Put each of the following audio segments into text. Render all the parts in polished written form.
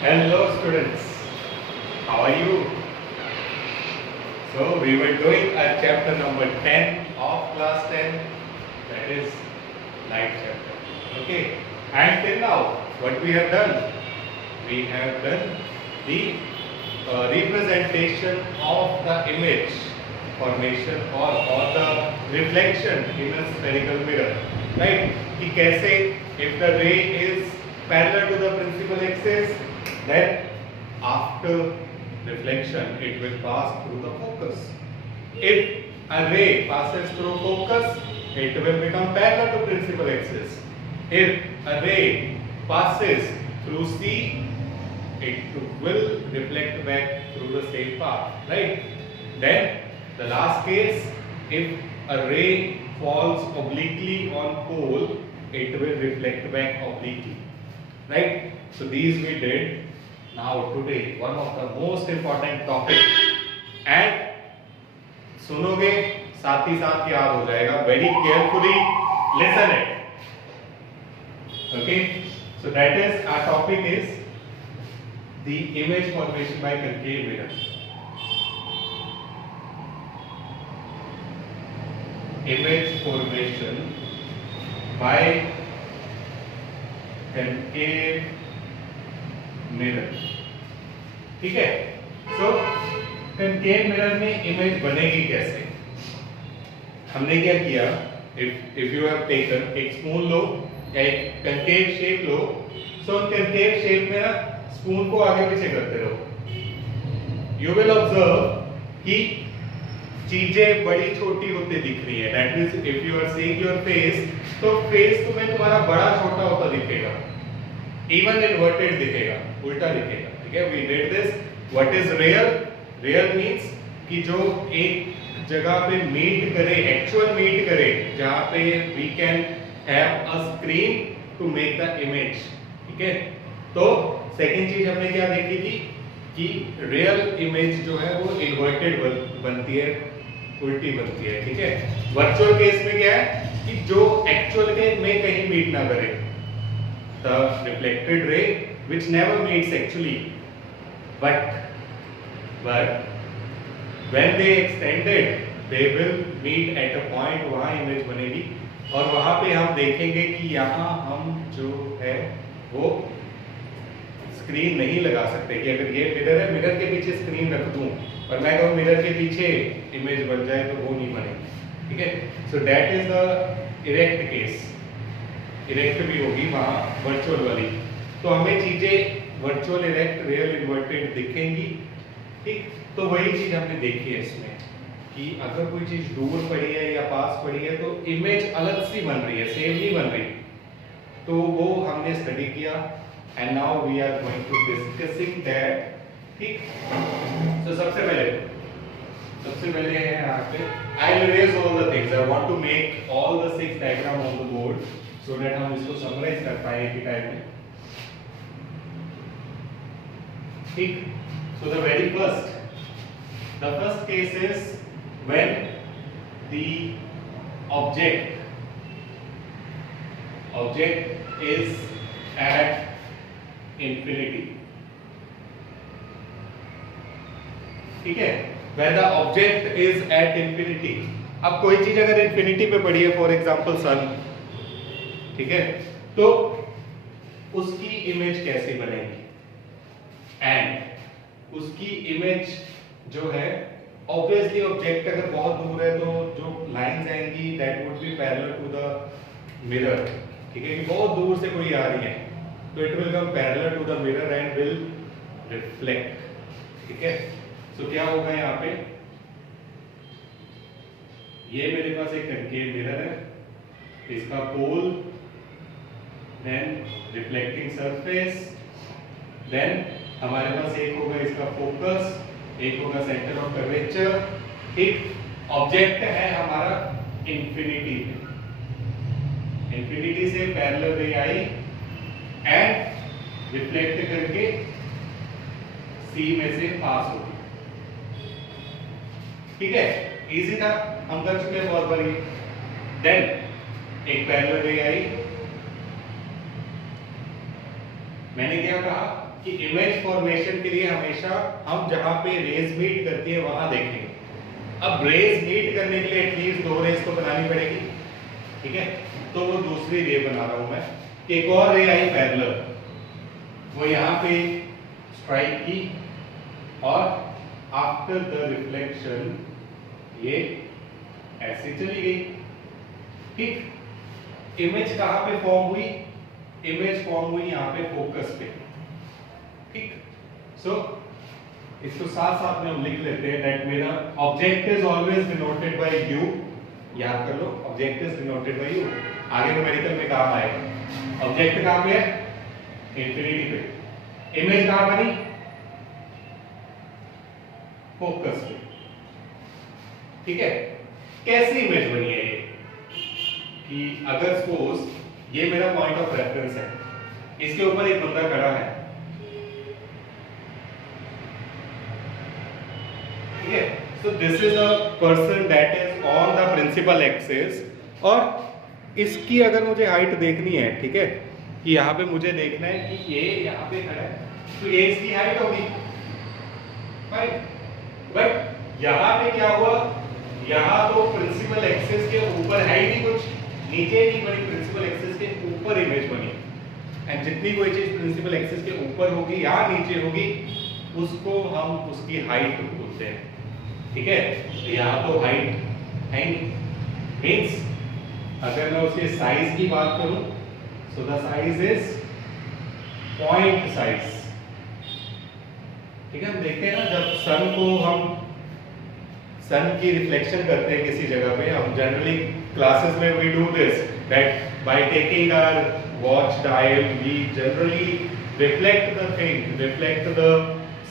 Hello students, how are you? So we were doing our chapter number 10 of class 10, that is light chapter. Okay, and till now what we have done? We have done the representation of the image formation or the reflection in a spherical mirror, right? कि कैसे if the ray is parallel to the principal axis, then after reflection it will pass through the focus. If a ray passes through focus, it will become parallel to principal axis. If a ray passes through C, it will reflect back through the same path, right? Then the last case, if a ray falls obliquely on pole, it will reflect back obliquely, right? So these we did. Now today one of the most important topic, and सुनोगे साथ ही साथ याद हो जाएगा. Very carefully listen it. Okay, so that is our topic is the image formation by concave mirror. Image formation by concave mirror. ठीक है? So concave mirror में image बनेगी कैसे? हमने क्या किया? If you have taken एक स्पून लो, एक concave shape लो, so concave shape में ना स्पून को आगे पीछे करते रहो. You will observe कि चीजें बड़ी छोटी होती दिख रही है. That means if you are seeing your face, तो face तुम्हें तुम्हारा बड़ा छोटा होता दिखेगा. Even inverted दिखेगा, उल्टा दिखेगा. ठीक है? We did this. What is real? Real means कि जो एक जगह पे मीट करे, एक्चुअल मीट करे, जहाँ पे we can have a screen to make the image. ठीक है? तो सेकंड चीज हमने क्या देखी थी कि रियल इमेज जो है वो इन्वर्टेड बनती है, उल्टी बनती है. ठीक है? वर्चुअल केस में क्या है कि जो एक्चुअल के में कहीं मीट ना करे, the reflected ray which never meets actually, but when they extended they will meet at a point, वहां इमेज बनेगी और वहां पे हम देखेंगे कि यहाँ हम जो है वो स्क्रीन नहीं लगा सकते. कि अगर ये मिरर है, मिरर के पीछे स्क्रीन रख दूं और मैं कहूँ मिरर के पीछे इमेज बन जाए तो वो नहीं बनेगी. ठीक है? So that is the erect case. Erect भी होगी वहां वर्चुअल वाली. तो हमें चीजें वर्चुअल, इरेक्ट, रियल, इन्वर्टेड दिखेंगी. ठीक? तो वही चीज हमने देखी है इसमें कि अगर कोई चीज दूर पड़ी है या पास पड़ी है तो इमेज अलग सी बन रही है, सेम नहीं बन रही. तो वो हमने स्टडी किया and now we are going to discussing that. ठीक? तो सबसे पहले है यहाँ पे I will raise all the things. I want to make all the 6 diagram on the board so that हम इसको समराइज कर पाए एक ही टाइम में. ठीक? So the very first case is when the object is at infinity. ठीक है? When the object is at infinity. अब कोई चीज अगर infinity पे पड़ी है, फॉर एग्जाम्पल सन, ठीक है, तो उसकी इमेज कैसे बनेगी? एंड उसकी इमेज जो है ऑब्वियसली ऑब्जेक्ट अगर बहुत दूर है तो जो लाइंस आएंगी that would be parallel to the mirror. ठीक है? कि बहुत दूर से कोई आ रही है तो it will come parallel to the mirror and will reflect. ठीक है? सो क्या होगा यहाँ पे, ये मेरे पास एक कनकेव मिरर है, इसका पोल, देन रिफ्लेक्टिंग सरफेस, देन हमारे पास एक होगा इसका फोकस, एक होगा सेंटर ऑफ कर्वेचर. ठीक? ऑब्जेक्ट है हमारा इंफिनिटी पे, इंफिनिटी से पैरेलल रे आई एंड रिफ्लेक्ट करके सी में से पास होगी. ठीक है? इजी था, हम कर चुके हैं बहुत बार ये. देन एक पैरेलल रे आई, मैंने क्या कहा कि इमेज फॉर्मेशन के लिए हमेशा हम जहां पे रेज मीट करती है वहां देखेंगे। अब रेज मीट करने के लिए एटलीस्ट 2 रेज तो बनानी पड़ेगी, ठीक है। तो वो दूसरी रे बना रहा हूं मैं। एक और रे आई पैरेलल, वो यहां पे स्ट्राइक की और आफ्टर द रिफ्लेक्शन ये ऐसे चली गई, ठीक। इमेज कहां पे फॉर्म हुई? इमेज फॉर्म हुई यहां पे फोकस पे, ठीक। सो इसको साथ साथ में हम लिख लेते हैं दैट मेरा object is always denoted by u. याद कर लो, object is denoted by u. आगे न्यूमेरिकल में काम आएगा। ऑब्जेक्ट कहां पे है? इंफिनिटी पे। इमेज कहां बनी? फोकस पे, ठीक है। कैसी इमेज बनी है ये? कि अगर सपोज ये मेरा पॉइंट ऑफ रेफरेंस है, इसके ऊपर एक बंदा खड़ा है, ठीक है। So this is a person that is on the principal axis, और इसकी अगर मुझे हाइट देखनी है, ठीक है, कि यहाँ पे मुझे देखना है कि ये यहाँ पे खड़ा है, तो ये इसकी हाइट होगी, राइट। बट यहाँ पे क्या हुआ? यहाँ तो प्रिंसिपल एक्सिस के ऊपर है ही नहीं कुछ, नीचे नहीं बनी, प्रिंसिपल एक्सिस के ऊपर इमेज बनी। एंड जितनी कोई चीज प्रिंसिपल एक्सिस के ऊपर होगी या नीचे होगी, उसको हम उसकी हाइट बोलते हैं, ठीक है। तो यहाँ तो हाइट है नहीं, मीन्स अगर मैं उसके साइज की बात करूं, so the size is point size, ठीक है। हम देखते हैं ना, जब सन को हम सन की रिफ्लेक्शन करते हैं किसी जगह पे, हम जनरली क्लासेस में we do this that by taking our watch dial we generally reflect the thing, reflect the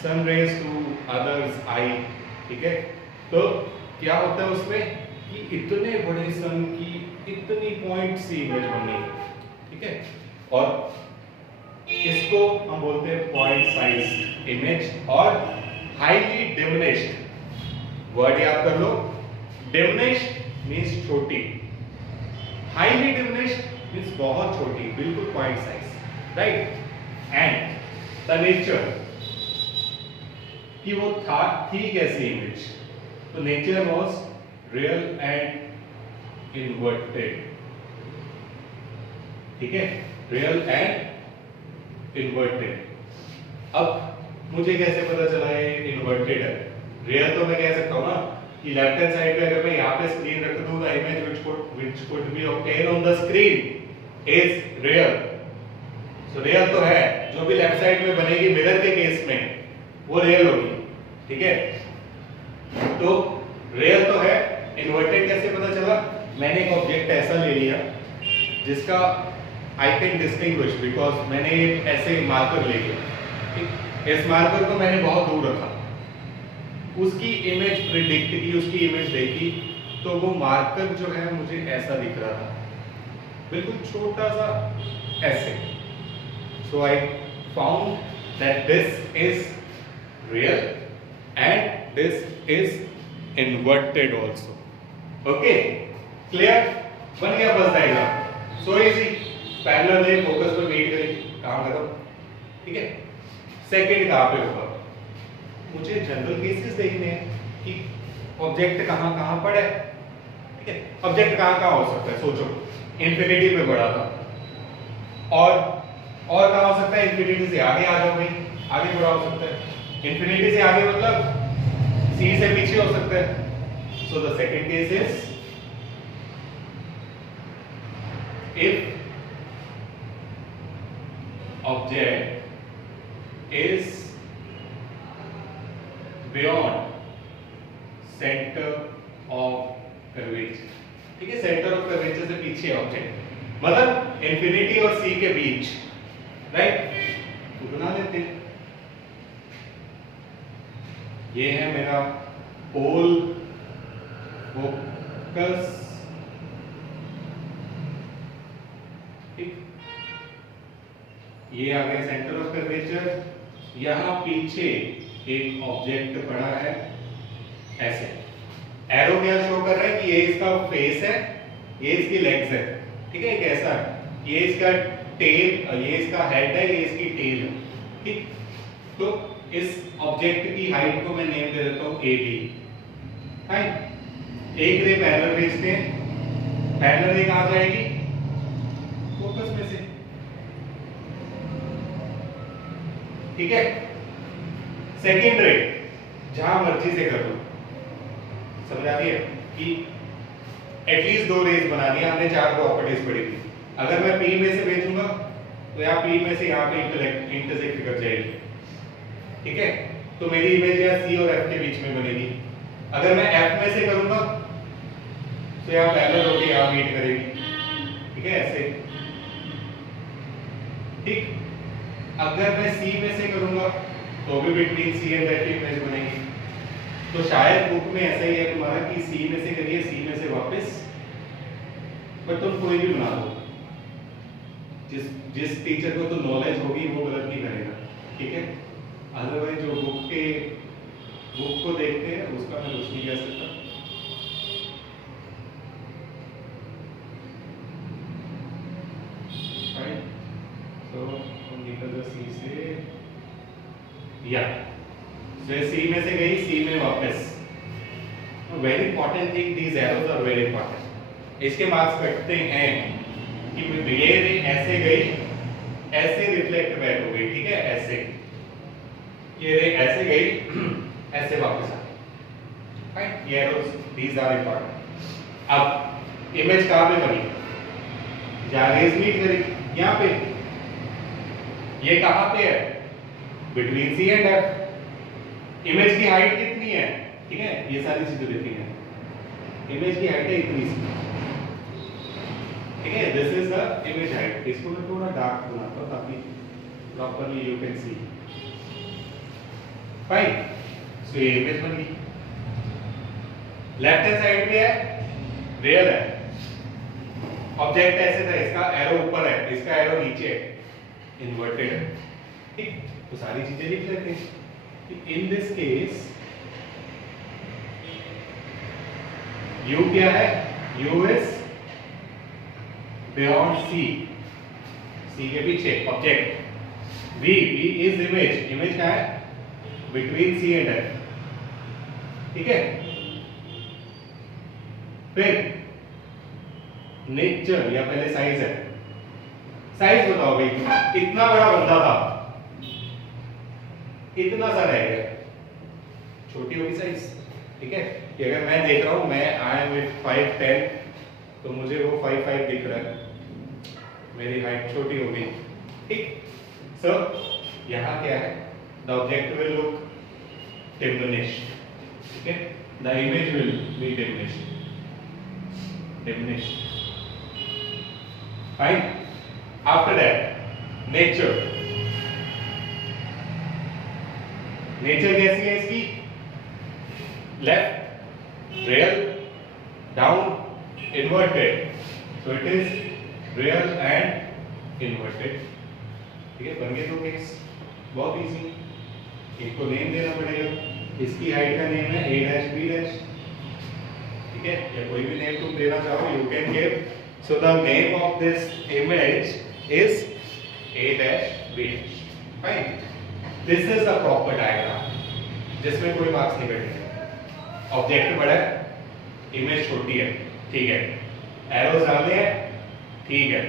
sun rays to others eye, ठीक है। तो क्या होता है उसमें कि इतने बड़े सन की इतनी पॉइंट सी इमेज बनी, ठीक है। और इसको हम बोलते हैं पॉइंट साइज इमेज, और हाईली डिमिनिश्ड। वर्ड याद कर लो, डिमिनिश्ड मींस छोटी, हाईली डिमिनिश्ड मींस बहुत छोटी, बिल्कुल point size, right. And the nature कि वो थी कैसी इमेज? तो nature was real and inverted, ठीक है, रियल एंड इन्वर्टेड। अब मुझे कैसे पता चला ये इन्वर्टेड है? रियल तो मैं कह सकता हूं ना कि लेफ्ट हैंड साइड पे अगर मैं यहां पे स्क्रीन रख दूं, the image which could be obtained on the screen is real। So real तो है, जो भी लेफ्ट साइड में बनेगी मिरर के केस में वो रियल होगी, ठीक है। तो रियल तो है, इन्वर्टेड कैसे पता चला? मैंने एक ऑब्जेक्ट ऐसा ले लिया जिसका आई कैन डिस्टिंग्विश, बिकॉज मैंने ऐसे मार्कर ले लिया, ठीक। इस मार्कर को मैंने बहुत दूर रखा, उसकी इमेज प्रिडिक्ट की, उसकी इमेज देखी, तो वो मार्कर जो है मुझे ऐसा दिख रहा था, बिल्कुल छोटा सा ऐसे। So I found that this is real and this is inverted also. Okay, clear? बन गया first diagram. So easy, parallel ray focus पर मीट करी, काम खत्म, ठीक है। सेकंड कहां पे होगा? मुझे जनरल केसेस देखने हैं कि ऑब्जेक्ट कहां कहां पड़ा है, ठीक है। ऑब्जेक्ट कहां कहां हो सकता है? सोचो, इंफिनिटी पे पड़ा था, और कहां हो सकता है? इंफिनिटी से आगे आ जाओ भाई, आगे पड़ा हो सकता है। इंफिनिटी से आगे मतलब सी से पीछे हो सकता है। So the second case is if object is beyond center of curvature, ठीक है, सेंटर ऑफ कर्वेचर से पीछे ऑब्जेक्ट, मतलब इंफिनिटी और सी के बीच, राइट। तो बना लेते हैं, ये है मेरा पोल फोकस, ये आ गया सेंटर ऑफ कर्वेचर, यहां पीछे एक ऑब्जेक्ट पड़ा है ऐसे। एरो क्या शो कर रहा है कि ये इसका फेस है, ये इसकी लेग्स है, ठीक है, कैसा है, ये इसका टेल, ये इसका हेड है, ये इसकी टेल है, ठीक। तो इस ऑब्जेक्ट की हाइट को मैं नेम दे देता हूं ए बी। एक रे पैरेलल भेजते हैं, पैरेलल रे कहां जाएगी? फोकस में से, ठीक है। सेकेंड रे जहां मर्जी से कर लो, समझ आ रही है कि एटलीस्ट 2 रेज बनानी है, हमने 4 प्रॉपर्टीज पढ़ी थी। अगर मैं P में से भेजूंगा तो यहाँ P में से यहाँ पे इंटरसेक्ट कर जाएगी, ठीक है। तो मेरी इमेज यहाँ C और F के बीच में बनेगी। अगर मैं F में से करूंगा तो यहाँ पैरेलल होके यहाँ मीट करेगी, ठीक है, ऐसे, ठीक। अगर मैं C में से करूंगा तो भी बिटवीन C एंड F की इमेज बनेगी। तो शायद बुक में ऐसा ही है तुम्हारा कि C में से करिए, C में से वापस, पर तुम कोई भी बना दो, जिस टीचर को तो नॉलेज होगी वो गलत नहीं करेगा, ठीक है। अदरवाइज जो बुक को देखते हैं उसका मैं कुछ नहीं कह सकता। तो हम निकल दो C से, या C में से गई, C में वापस। Very important thing, these arrows are very important. इसके मार्क्स कटते हैं कि ये रे ऐसे गई, ऐसे रिफ्लेक्ट बैक हो गई, ठीक है, ऐसे ये रे ऐसे गई, ऐसे वापस आ गई, राइट। ये एरोज दीज आर इंपॉर्टेंट। अब इमेज कहां पे बनी? जहां रेज मीट करी, यहां पे। ये कहां पे है? Between C and F। Image की हाइट कितनी है? ठीक है, ये सारी चीजें देखी हैं। इमेज की हाइट है इतनी सी, ठीक है, this is the image height. इसको मैं थोड़ा डार्क बनाता हूं ताकि properly you can see. Fine, so ये इमेज बन गई। लेफ्ट हैंड साइड पे है, रियल है, ऑब्जेक्ट ऐसे था, इसका एरो ऊपर है, इसका एरो नीचे है, इन्वर्टेड है, ठीक। तो सारी चीजें लिख लेते हैं। इन दिस केस U क्या है? U is beyond C, C के पीछे object. V is image, image क्या है? बिटवीन C एंड F, ठीक है। फिर नेचर या पहले साइज है। साइज बताओ भाई, इतना बड़ा बंदा था, इतना सा रह गया, छोटी होगी साइज, ठीक है। कि अगर मैं देख रहा हूं, मैं आई एम विद 5'10", तो मुझे वो 5'5" दिख रहा है, मेरी हाइट छोटी हो गई, ठीक। सो यहाँ क्या है? The object will look diminished, ठीक है, the image will B diminished, fine. After that nature कैसी है इसकी? Left real, down inverted, so it is real and inverted, ठीक है। बन गए 2 केस, बहुत इजी। इनको नेम देना पड़ेगा। इसकी हाइट का नेम है A' B', ठीक है, या कोई भी नेम तुम देना चाहो you can give. So the name of this image is A' B', fine. This is the proper diagram जिसमें कोई मार्क्स नहीं बैठेंगे। ऑब्जेक्ट बड़ा है, इमेज छोटी है, ठीक है, एरोज डालने हैं, ठीक है,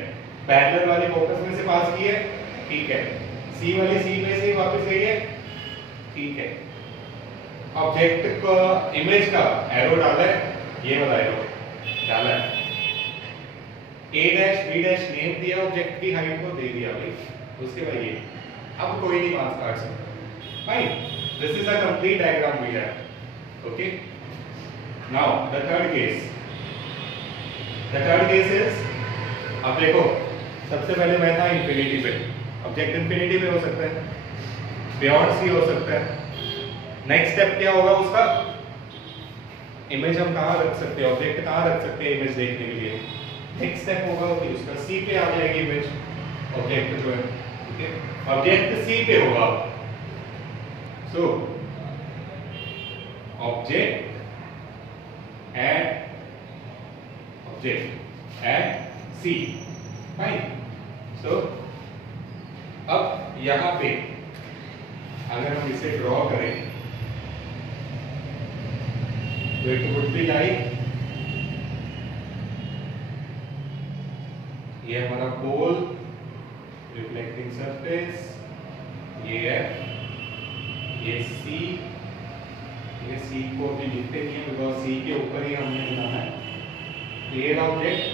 पैरेलल वाली फोकस में से पास की है, ठीक है, C वाली C में से वापस गई है, ठीक है। ऑब्जेक्ट का इमेज का एरो डाला है, ये वाला एरो डाला है, A' B' नेम दिया, ऑब्जेक्ट की हाइट को दे दिया भाई, उसके बाद ये। अब कोई नहीं मार्क्स काट सकता, fine. This is a complete diagram we have, okay. Now the third case is, अब देखो, सबसे पहले मैं था इंफिनिटी पे, ऑब्जेक्ट इंफिनिटी पे हो सकता है, बियॉन्ड C हो सकता है। नेक्स्ट स्टेप क्या होगा उसका? इमेज हम कहाँ रख सकते हैं, ऑब्जेक्ट कहाँ रख सकते हैं इमेज देखने के लिए? नेक्स्ट स्टेप होगा कि उसका C पे आ जाएगी इमेज, ऑब्जेक्ट जो है, ठीक है, ऑब्जेक्ट C पे होगा। So object and C, fine. So अब यहाँ पे अगर हम इसे ड्रॉ करें तो इट वुड बी लाइक, ये हमारा पोल, रिफ्लेक्टिंग सरफेस, ये F, ये C, ये C को भी लिखते नहीं है बिकॉज C के ऊपर ही हमने बनाना है। ये ऑब्जेक्ट,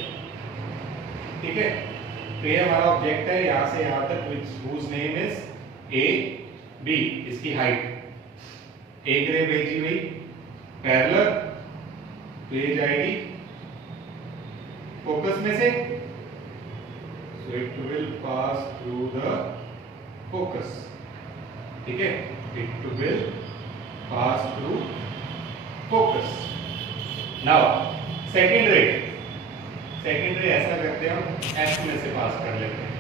ठीक है, तो ये हमारा ऑब्जेक्ट है यहाँ से यहाँ तक, whose name is AB, इसकी हाइट। एक रे भेजी हुई पैरेलल, तो ये जाएगी फोकस में से, so it will pass through the focus, ठीक है, it will pass through focus। now second ray ऐसा करते हैं हम, F में से पास कर लेते हैं।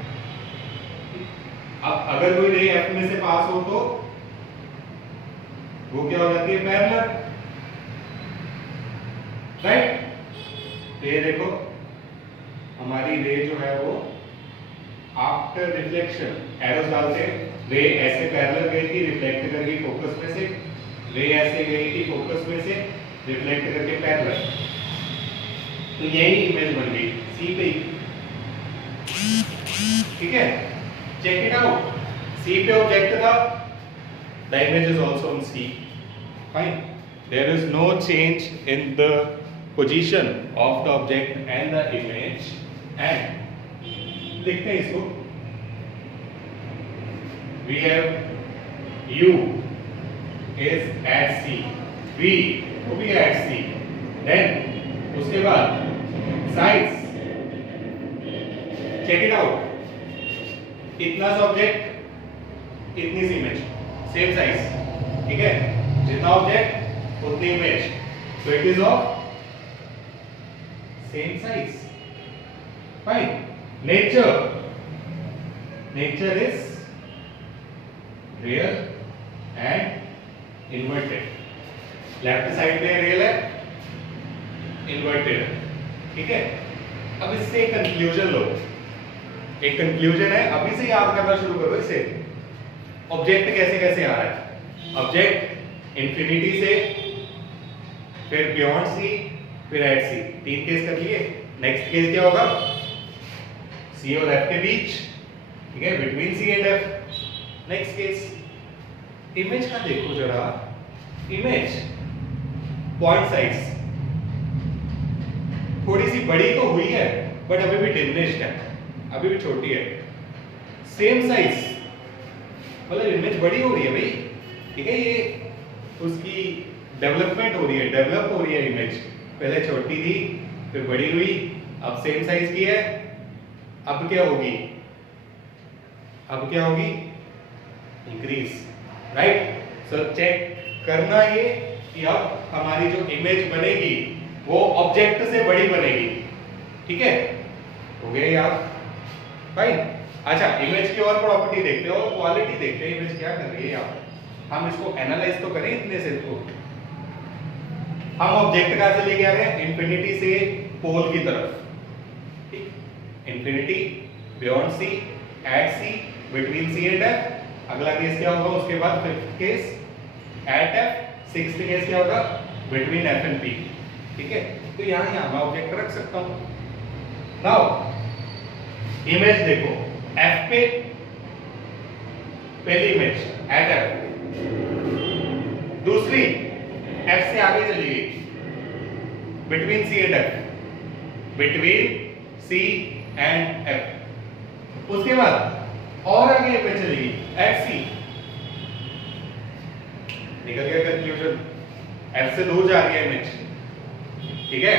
अब अगर कोई रे F में से पास हो तो वो क्या हो जाती है, पैरेलल, राइट। तो ये देखो हमारी रे जो है वो आफ्टर रिफ्लेक्शन, एरोस डालते हैं, रे ऐसे पैरेलल गई थी, रिफ्लेक्ट कर गई फोकस में से, रे ऐसे गई थी फोकस में से, रिफ्लेक्ट करके पैरेलल, तो यही इमेज बन गई सी पे, ठीक है। चेक इट आउट, सी पे ऑब्जेक्ट था, the image is also on C, fine, there is no change in the position of the object and the image, and लिखते हैं इसको, we have U is at C, V वो भी at C, then उसके बाद size, check it out, इतना सा object इतनी सी इमेज, सेम साइज, ठीक है, जितना ऑब्जेक्ट उतनी image, so it is of same size, fine. Nature is real and inverted, left side में रियल है, इन्वर्टेड है, ठीक है। अब इससे एक कंक्लूजन लो, एक कंक्लूजन है, अभी से याद करना शुरू करो इसे। ऑब्जेक्ट कैसे कैसे आ रहा है, ऑब्जेक्ट इंफिनिटी से, फिर बियॉन्ड सी, फिर एट सी, तीन केस कर लिए। नेक्स्ट केस क्या होगा, सी और एफ के बीच, ठीक है, between C and F. Next case, image का देखो जरा, इमेज पॉइंट साइज थोड़ी सी बड़ी तो हुई है बट अभी भी डिमिनिश्ड है, अभी भी छोटी है। सेम साइज, मतलब इमेज बड़ी हो रही है भाई, ठीक है, ये उसकी डेवलपमेंट हो रही है, डेवलप हो रही है इमेज, पहले छोटी थी फिर बड़ी हुई, अब सेम साइज की है, अब क्या होगी, अब क्या होगी, इंक्रीज, राइट। सो चेक करना ये कि अब हमारी जो इमेज बनेगी वो ऑब्जेक्ट से बड़ी बनेगी, ठीक है, हो गया यार, फाइन। अच्छा, इमेज की और प्रॉपर्टी देखते हैं और क्वालिटी देखते हैं, इमेज क्या कर रही है यहाँ, हम इसको एनालाइज तो करें इतने से को। हम ऑब्जेक्ट कहां से लेके आ रहे हैं, इंफिनिटी से पोल की तरफ, ठीक, infinity, beyond C, at C, between C and F. अगला केस क्या होगा, उसके बाद fifth case at F, sixth case क्या होगा, बिटवीन एफ एंड पी, ठीक है। तो यहां मैं ऑब्जेक्ट रख सकता हूं। नाउ इमेज देखो, एफ पे पहली इमेज एट एफ, दूसरी एफ से आगे चली गई, between C and F, between C and F. उसके बाद और आगे पे चली गई एट सी, निकल गया कंक्लूजन, एफ से दूर जा रही है इमेज, ठीक है,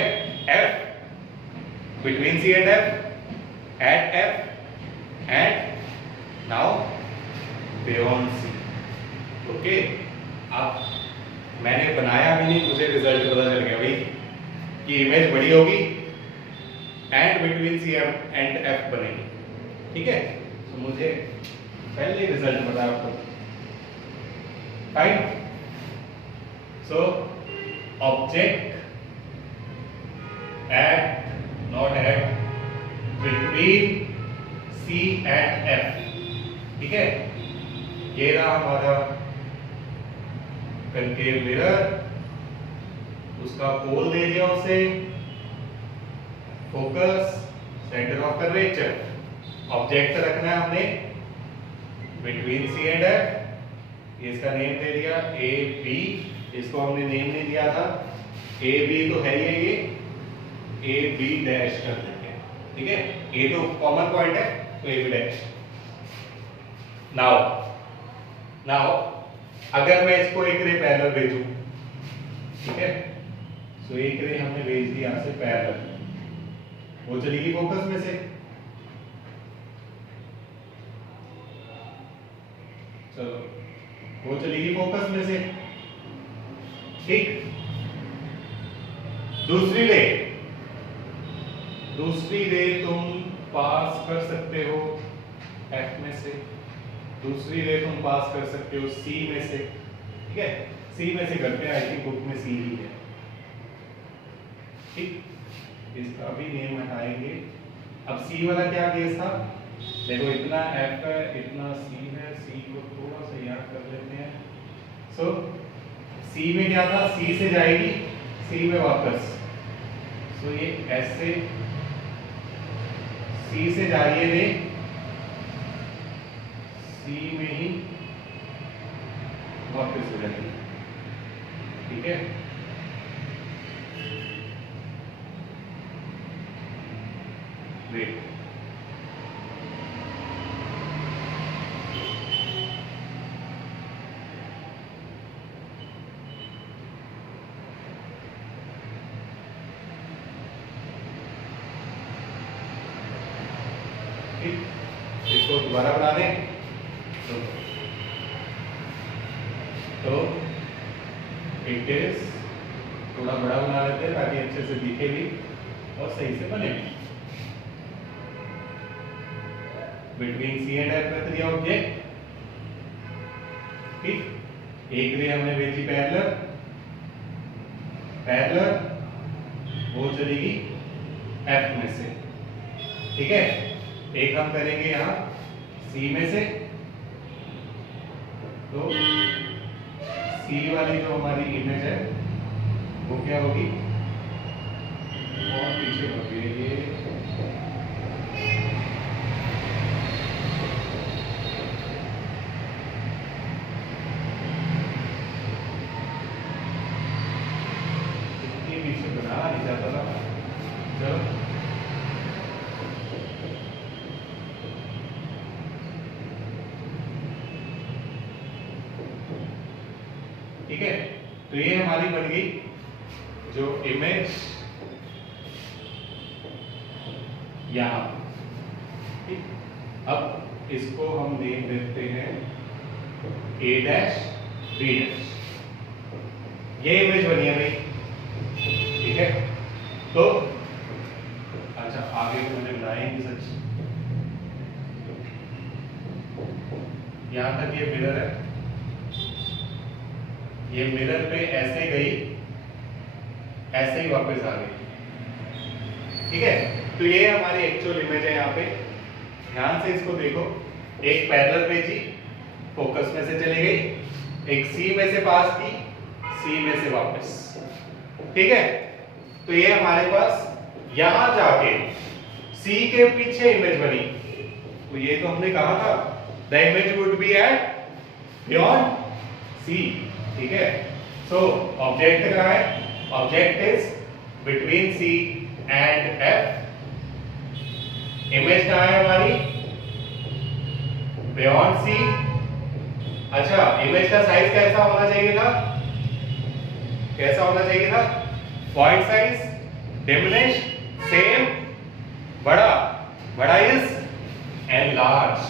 F between C and F, at F, and now beyond C, okay. अब मैंने बनाया भी नहीं, मुझे रिजल्ट पता चल गया भाई कि इमेज बड़ी होगी and between C and F बनेगी, ठीक है। तो मुझे पहले रिजल्ट बताया आपको, fine. So object at, not at, between C and F, ठीक है। ये रहा हमारा कनकेव मिरर, उसका पोल दे दिया उसे, focus, centre of curvature, object रखना है हमने बिटवीन सी एंड एफ, इसका नेम दे दिया ए बी, इसको हमने नेम नहीं दिया था, ए बी तो है ये ए बी डैश कर देते हैं, ठीक है, ए तो कॉमन पॉइंट है तो ए बी डैश। नाउ अगर मैं इसको एक रे पैरेलल भेजूं, ठीक है, सो एक रे हमने भेज दी यहां से पैरेलल, वो चलेगी फोकस में से, चलो वो चलेगी फोकस में से, ठीक। दूसरी रे तुम पास कर सकते हो एफ में से, दूसरी रे तुम पास कर सकते हो सी में से, ठीक है, सी में से करते हैं, आई थिंक बुक में सी ही है, ठीक, इसका भी नेम हटाएंगे। अब सी वाला क्या केस था, देखो इतना एफ है इतना सी है, सी को थोड़ा सा याद कर लेते हैं। सो सी में क्या था, सी से जाएगी सी में वापस, सो ये ऐसे सी से जा रही है रे सी में ही वापस हो जाएगी, ठीक है, वेट, इसको दोबारा बना दें तो इट इज, थोड़ा बड़ा बना लेते हैं ताकि अच्छे से दिखे भी और सही से बने भी। बिटवीन सी एंड एफ रख दिया ऑब्जेक्ट, ठीक, एक रे हमने भेजी पैरेलल, वो चलेगी एफ में से, ठीक है, एक हम करेंगे यहां सी में से, तो सी वाली जो हमारी इमेज है वो क्या होगी, बहुत पीछे हो गई ये, इतनी पीछे बना नहीं जाता था, चलो ठीक है, तो ये हमारी बन गई जो इमेज यहां, ठीक। अब इसको हम नेम देते हैं ए डैश बी डैश, ये इमेज बनी है भाई, ठीक है, तो अच्छा आगे तो मैंने बनाया ही सच, यहां तक ये मिरर है, ये मिरर पे ऐसे गई ऐसे ही वापस आ गई, ठीक है, तो ये हमारी एक्चुअल इमेज है, यहाँ पे ध्यान से इसको देखो, एक पैरेलल भेजी फोकस में से चली गई, एक सी में से पास की सी में से वापस, ठीक है, तो ये हमारे पास यहां जाके सी के पीछे इमेज बनी, तो ये तो हमने कहा था the image would be at beyond C, ठीक है, सो ऑब्जेक्ट कहां है, object is between C and F, image कहां है हमारी, बियॉन्ड सी, अच्छा इमेज का साइज कैसा होना चाहिए था, कैसा होना चाहिए था, पॉइंट साइज डिमिनिश, सेम, बड़ा, बड़ा is enlarged,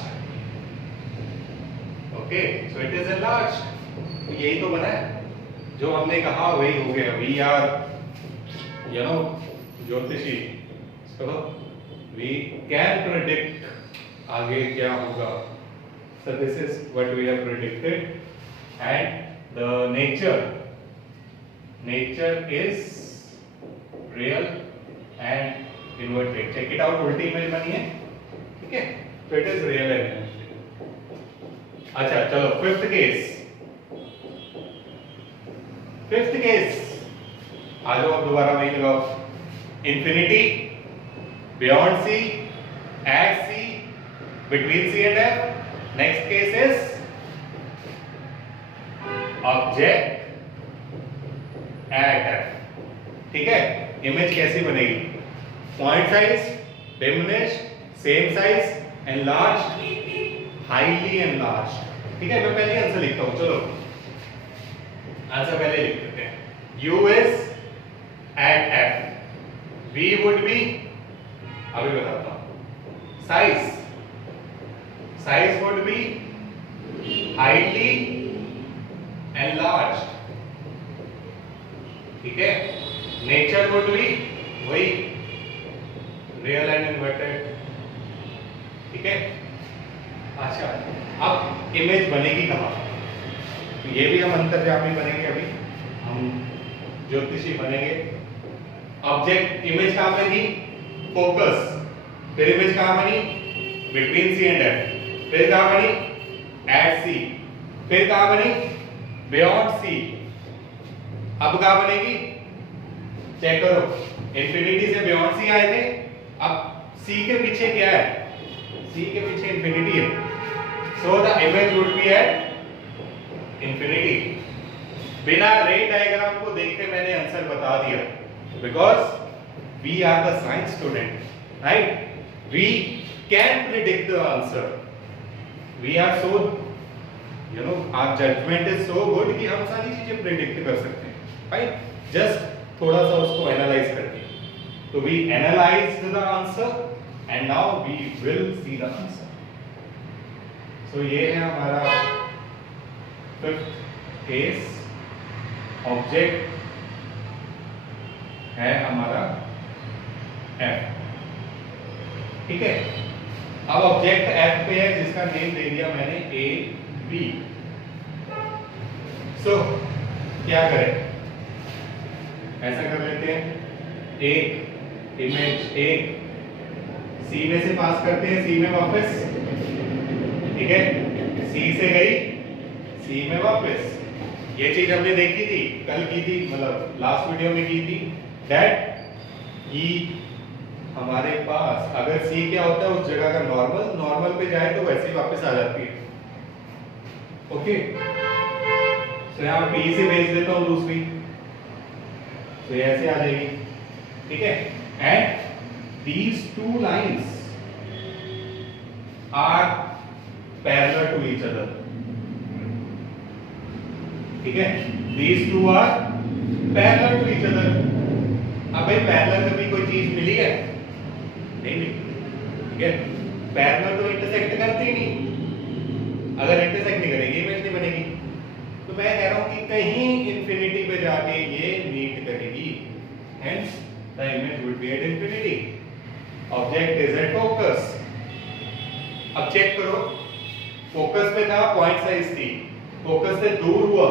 okay, so it is enlarged, यही तो बना है जो हमने कहा वही हो गया, वी आर यू नो ज्योतिषी, so we can predict आगे क्या होगा, so this is what we have predicted, and the nature is real and inverted, check it out, उल्टी इमेज बनी है, ठीक है, so it is real and inverted। अच्छा चलो फिफ्थ केस, फिफ्थ केस, आ जाओ अब दोबारा वही लगाओ, infinity, beyond C, at C, between C and F. Next case is object at F. ठीक है, इमेज कैसी बनेगी? Point size, diminish, same size, enlarged, highly enlarged. ठीक है, मैं पहले आंसर लिखता हूं, चलो आंसर पहले लिख देते हैं। U is at F, V would be, अभी बताता हूं, size would be highly enlarged। ठीक है, नेचर would be वही रियल एंड इन्वर्टेड। ठीक है, अच्छा अब इमेज बनेगी कहां? ये भी हम अंतर्यामी बनेंगे, अभी हम ज्योतिषी बनेंगे। ऑब्जेक्ट इमेज कहां बनेगी? फोकस। फिर इमेज कहां बनी? Between C and F. फिर कहां बनी? At C. फिर कहां बनी? Beyond C. अब कहां बनेगी? चेक करो, इंफिनिटी से बियॉन्ड सी आए थे, अब सी के पीछे क्या है? सी के पीछे इंफिनिटी है, so the image would be at infinity. बिना रे डायग्राम को देखे मैंने आंसर बता दिया, because we are the science student, right? We can predict the answer, we are so, you know, our judgement is so good कि हम सारी चीजें प्रिडिक्ट कर सकते हैं, राइट? जस्ट थोड़ा सा उसको एनालाइज करके। तो we analysed the answer and now we will see the answer. So ये है हमारा फिफ्थ केस, ऑब्जेक्ट है हमारा F। ठीक है, अब ऑब्जेक्ट F पे है जिसका नेम दे दिया मैंने A B। सो क्या करें? ऐसा कर लेते हैं, एक इमेज एक C में से पास करते हैं C में वापस। ठीक है, C से गई C में वापस। ये चीज हमने देखी थी, कल की थी, मतलब लास्ट वीडियो में की थी, दैट कि हमारे पास अगर C क्या होता है उस जगह का नॉर्मल पे जाए तो वैसे ही वापस आ जाती है। ओके, तो यहाँ P से भेज देता हूँ दूसरी, तो ऐसे आ जाएगी। ठीक है, and these two lines are parallel to each other। ठीक है, these two are parallel to each other। अब भाई पैरेलल कभी कोई चीज मिली है? नहीं मिली। ठीक है, पैरेलल तो इंटरसेक्ट करती नहीं, अगर इंटरसेक्ट नहीं करेगी इमेज नहीं बनेगी। तो मैं कह रहा हूं कि कहीं इंफिनिटी पे जाके ये मीट करेगी, hence the image would be at infinity. Object is at focus. अब चेक करो, फोकस पे था, पॉइंट साइज थी, फोकस से दूर हुआ,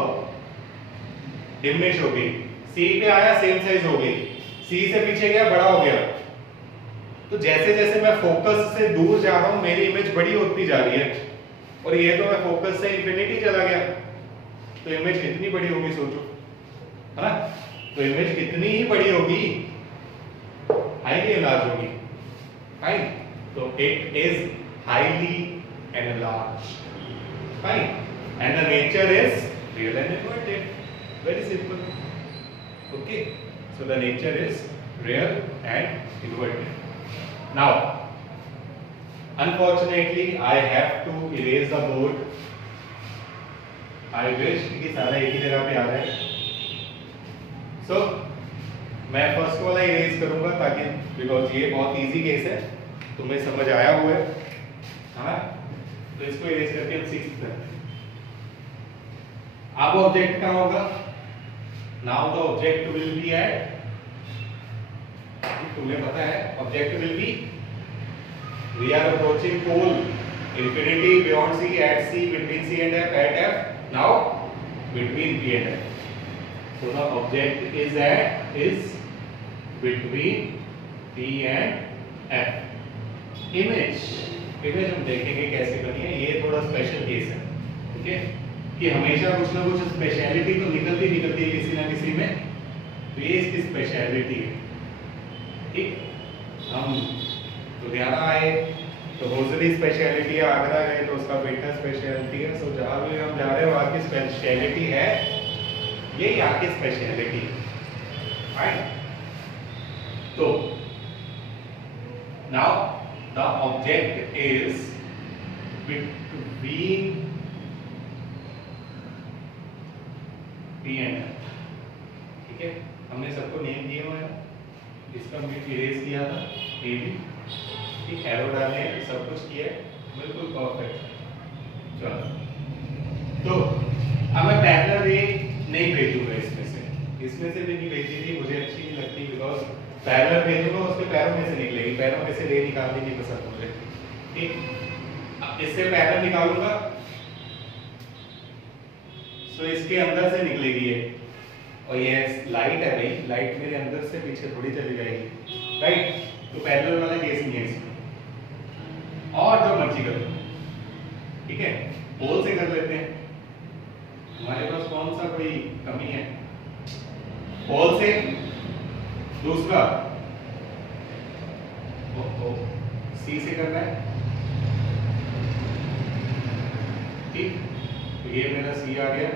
डिमिनिश हो गई, सी पे आया, सेम साइज हो गई, सी से पीछे गया, बड़ा हो गया। तो जैसे जैसे मैं फोकस से दूर जा रहा हूं मेरी इमेज बड़ी होती जा रही है, और ये तो मैं फोकस से इंफिनिटी चला गया, तो इमेज कितनी बड़ी होगी सोचो, है ना? तो इमेज कितनी ही बड़ी होगी, हाईली एनलार्ज होगी, फाइन। तो it is highly enlarge, fine, and the nature is real and inverted, very simple। okay, so the nature is real and inverted। now unfortunately I have to erase the board। I wish कि सारा एक ही जगह पे आ जाए। so मैं first वाला erase करूंगा ताकि, बिकॉज ये बहुत इजी केस है, तुम्हें समझ आया हुआ है, हाँ? तो इसको इरेज करके हम सीख सकते हैं। अब ऑब्जेक्ट कहां होगा? Now the object will be at, तुम्हें पता है object will be, we are approaching pole, infinity, beyond C, at C, between C and F, at F, now between P and F. So the object is at, is between P and F. Image हम देखेंगे कैसे बनी है, ये थोड़ा special case है। ठीक है, कि हमेशा कुछ ना कुछ स्पेशलिटी तो निकलती है किसी ना किसी में, तो ये इसकी स्पेशलिटी है। ठीक, हम लुधियाना आए तो हौजरी स्पेशलिटी है, आगरा गए तो उसका पेठा स्पेशलिटी है। सो जहाँ भी हम जा रहे हो वहाँ की स्पेशलिटी है, ये यहाँ की स्पेशलिटी है। राइट, तो now the object is between P and F। ठीक है, हमने सबको नेम दिए हुए हैं, इसका हमने इरेज किया था ए बी, ठीक, एरो डाले हैं, सब कुछ किया है, बिल्कुल परफेक्ट। चलो, तो अब मैं पैरेलल रे नहीं भेजूंगा इसमें से भी नहीं भेजी थी, मुझे अच्छी नहीं लगती, बिकॉज पैरेलल भेजूंगा उसके पैरों में से निकलेगी, पैरों में से रे निकालनी नहीं पसंद मुझे। ठीक, अब इससे पैरेलल निकालूंगा तो इसके अंदर से निकलेगी ये, और ये लाइट है भाई, लाइट मेरे अंदर से पीछे थोड़ी चली जाएगी। राइट, तो पैरेलल वाला केस नहीं है इसमें, और जो मर्जी करो। ठीक है, पोल से कर लेते हैं, हमारे पास कौन सा कोई कमी है, पोल से। दूसरा सी से करना है। ठीक, तो ये मेरा सी आ गया,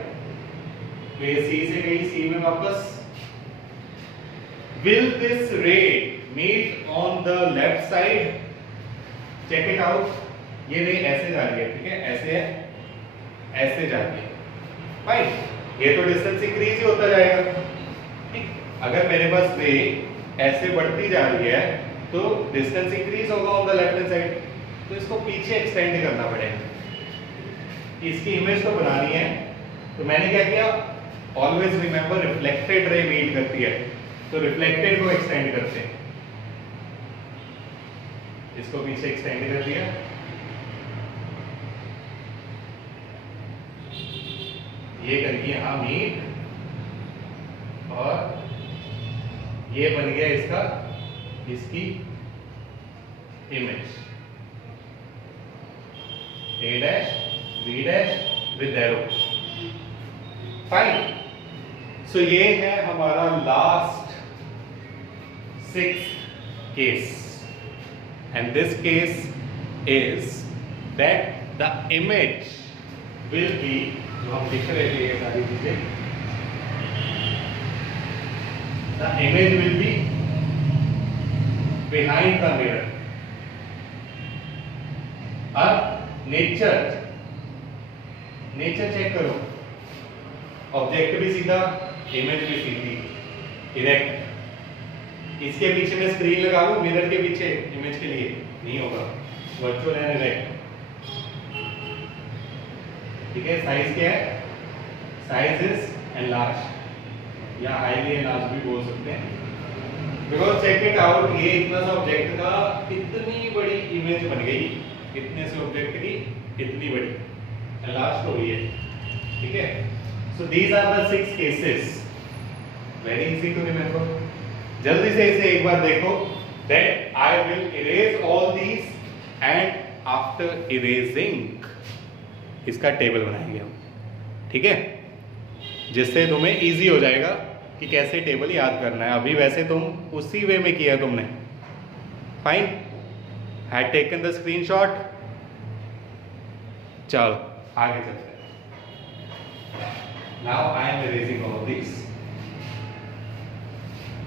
तो ये सी से गई सी में वापस। Will this ray meet on the left side? Check it out, ये रे ऐसे जा रही है, ठीक है, ऐसे है, ऐसे जा रही है भाई, ये तो डिस्टेंस इंक्रीज ही होता जाएगा। ठीक, अगर मेरे पास रे ऐसे बढ़ती जा रही है तो डिस्टेंस इंक्रीज होगा on the left hand side, तो इसको पीछे एक्सटेंड करना पड़ेगा। इसकी इमेज तो बनानी है, तो मैंने क्या किया, always remember reflected ray meet करती है, तो रिफ्लेक्टेड को एक्सटेंड करते हैं, इसको पीछे एक्सटेंड कर दिया। ये करके यहां मीट, और ये बन गया इसका, इसकी image A dash B dash with arrow। Fine, so ये है हमारा last 6th case, and this case is that the image will be, जो हम लिख रहे थे ये सारी चीजें, the image will be behind the mirror. अब नेचर चेक करो, ऑब्जेक्ट भी सीधा, इमेज भी सीधी, इरेक्ट। इसके पीछे मैं स्क्रीन लगा लूं, मिरर के पीछे इमेज के लिए नहीं होगा, वर्चुअल एंड इरेक्ट। ठीक है, साइज क्या है, साइज इज एनलार्ज, या हाईली एनलार्ज भी बोल सकते हैं, बिकॉज चेक इट आउट, ये इतना सा ऑब्जेक्ट का इतनी बड़ी इमेज बन गई, इतने से ऑब्जेक्ट की इतनी बड़ी एनलार्ज हो गई है। ठीक है, so these are the 6 cases, very easy to remember. जल्दी से इसे एक बार देखो, that I will erase all these, and after erasing इसका टेबल बनाएंगे हम। ठीक है, जिससे तुम्हें इजी हो जाएगा कि कैसे टेबल याद करना है। अभी वैसे तुम उसी वे में किया तुमने। Fine, had taken the screenshot. चलो आगे चलते हैं। Now I am erasing all this.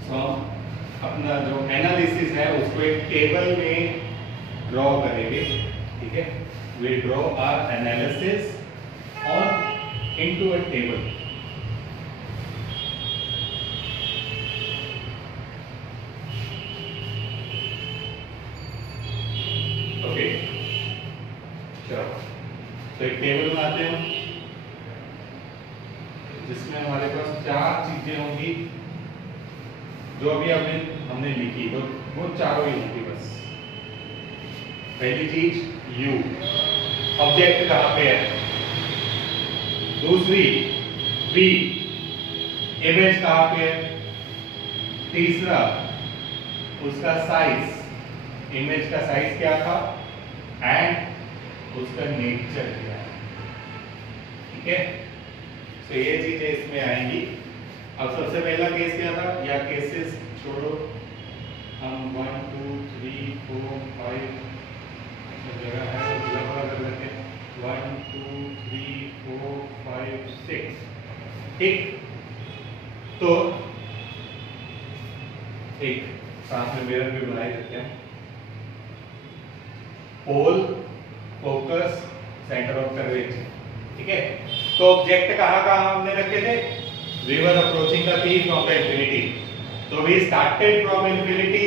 So अपना जो एनालिसिस है उसको एक टेबल में ड्रॉ करेंगे। ठीक है, we draw our analysis on into a table. Okay, चलो तो एक टेबल बनाते हैं जिसमें हमारे पास 4 चीजें होंगी जो अभी हमने लिखी, तो वो चारों ही होंगी बस। पहली चीज U, ऑब्जेक्ट कहां पे है। दूसरी V, इमेज कहां पे है। तीसरा उसका साइज, इमेज का साइज क्या था, एंड उसका नेचर क्या है। ठीक है, तो ये चीजें इसमें आएंगी। अब सबसे पहला केस क्या था, या केसेस छोड़ो, हम 1 2 3 4 5 जगह है तो लंबा कर लेते हैं, 1 2 3 4 5 6, ठीक। तो एक साथ में मिरर भी बनाए देते हैं। पोल, फोकस, सेंटर ऑफ कर्वेचर, ठीक है। तो ऑब्जेक्ट कहाँ हमने रखे थे, we were approaching the P from the infinity, so we started from infinity,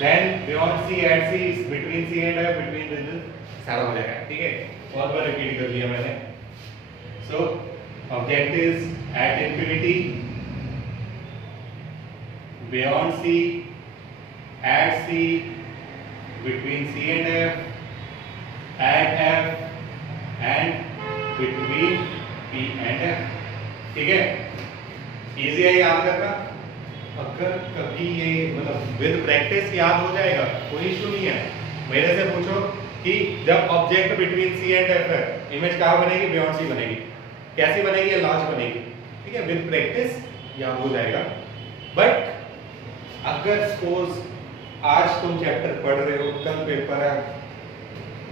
then beyond C, at C, between C and F, between this सारा हो जाएगा, ठीक है। बहुत बार रिपीट कर लिया मैंने। so object is at infinity, beyond C, at C, between C and F, at F, and between P and F, ठीक है। इजी है याद करना। अगर कभी ये मतलब विद प्रैक्टिस याद हो जाएगा, कोई इशू नहीं है। मेरे से पूछो कि जब object between C and F है, इमेज कहाँ बनेगी, बियॉन्ड सी बनेगी। कैसी बनेगी, ये लार्ज बनेगी, ठीक है। विद प्रैक्टिस याद हो जाएगा। बट अगर सपोज आज तुम चैप्टर पढ़ रहे हो, कल पेपर है,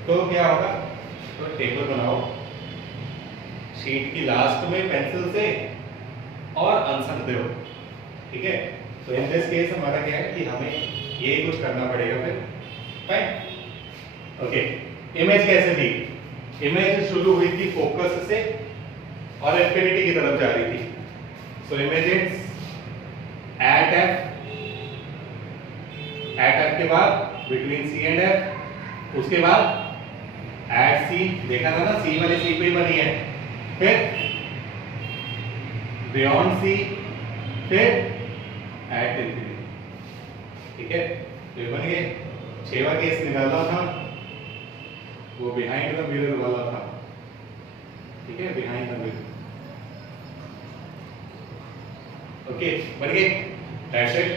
तो क्या होगा, तो टेबल बनाओ शीट की लास्ट में पेंसिल से और आंसर दो, ठीक है। तो इन दिस केस हमारा क्या है कि हमें ये कुछ करना पड़ेगा फिर, फाइन। ओके, इमेज कैसे थी, इमेज शुरू हुई थी फोकस से और इंफिनिटी की तरफ जा रही थी। So image is at F के बाद बिटवीन सी एंड एफ, उसके बाद एट सी, देखा था ना, सी वाली सी पे ही बनी है, फिर बियॉन्ड सी, फिर एट इंफिनिटी, ठीक है। तो ये बन गए। 6वां केस निकाला था, वो बिहाइंड द मिरर वाला था, ठीक है, बिहाइंड द मिरर। ओके, बन गए, that's it.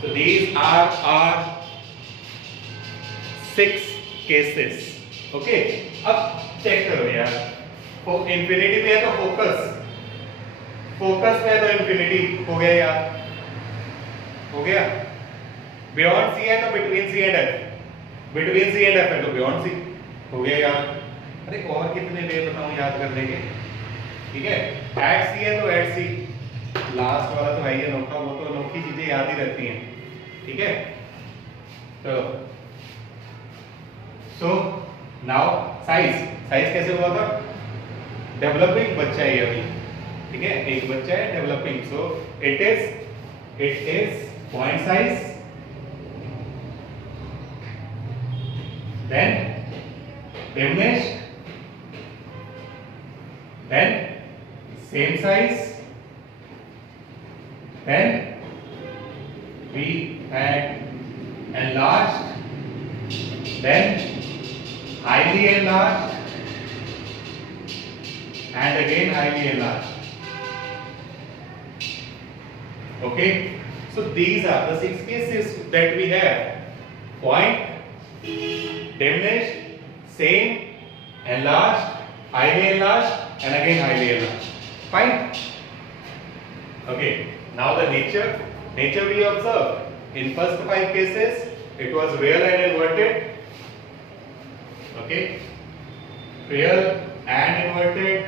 So these are our 6 cases, okay. अब चेक करो यार, इंफिनिटी पे है तो फोकस पे है तो इंफिनिटी हो गया यार, हो गया। बियॉन्ड सी है तो between C and F, between C and F है तो बियॉन्ड सी हो गया यार। अरे और कितने वे बताऊं याद करने के, ठीक है। एट सी है तो एट सी, लास्ट वाला तो है ही अनोखा, वो तो अनोखी चीजें याद ही रहती हैं, ठीक है। तो सो नाउ साइज कैसे हुआ था, डेवलपिंग बच्चा है अभी, ठीक है, एक बच्चा है, developing. So it is point size, then diminished, then same size, then we had enlarged, then highly enlarged, and again highly enlarged. Okay, so these are the 6 cases that we have: point, diminished, same, enlarged, highly enlarged, and again highly enlarged. Fine. Okay, now the nature we observe in first 5 cases it was real and inverted. Okay, real and inverted,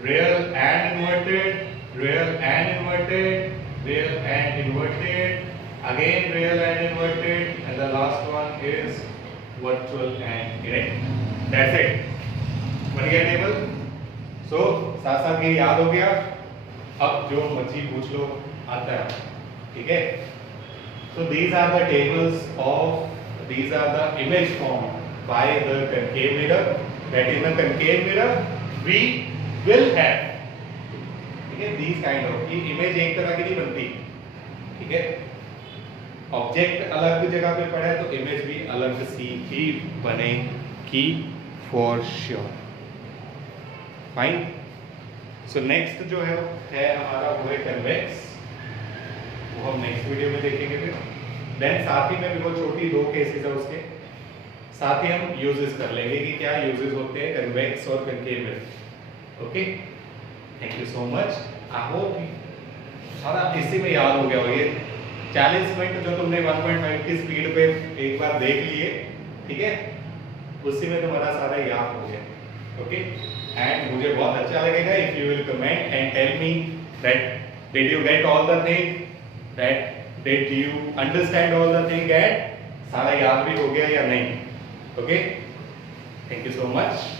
real and inverted, real and inverted, real and inverted, again real and inverted, and the last one is virtual and direct. That's it. बन गया table. सो साथ साथ ये याद हो गया। अब जो मर्जी पूछ लो आता है, ठीक है। So these are the tables of, these are the image formed by the concave mirror. That in the concave mirror we will have, ठीक है, these kind of, ये इमेज एक तरह की नहीं बनती, ठीक है। ऑब्जेक्ट अलग जगह पे पड़ा है तो इमेज भी अलग सी ही बनेगी for sure. Fine. So next जो है हमारा वो है कन्वेक्स, वो हम नेक्स्ट वीडियो में देखेंगे फिर। देन साथ ही में भी वो छोटी 2 केसेस है, उसके साथ ही हम यूजेस कर लेंगे कि क्या यूजेस होते हैं कन्वेक्स और कनकेव में। Okay, thank you so much. I hope सारा इसी में याद हो गया हो। ये 40 मिनट जो तुमने 1.5 की स्पीड पे एक बार देख लिए, ठीक है, उसी में तुम्हारा सारा याद हो गया। ओके, एंड मुझे बहुत अच्छा लगेगा if you will comment and tell me that did you get all the thing, that did you understand all the thing, and सारा याद भी हो गया या नहीं। Okay, thank you so much.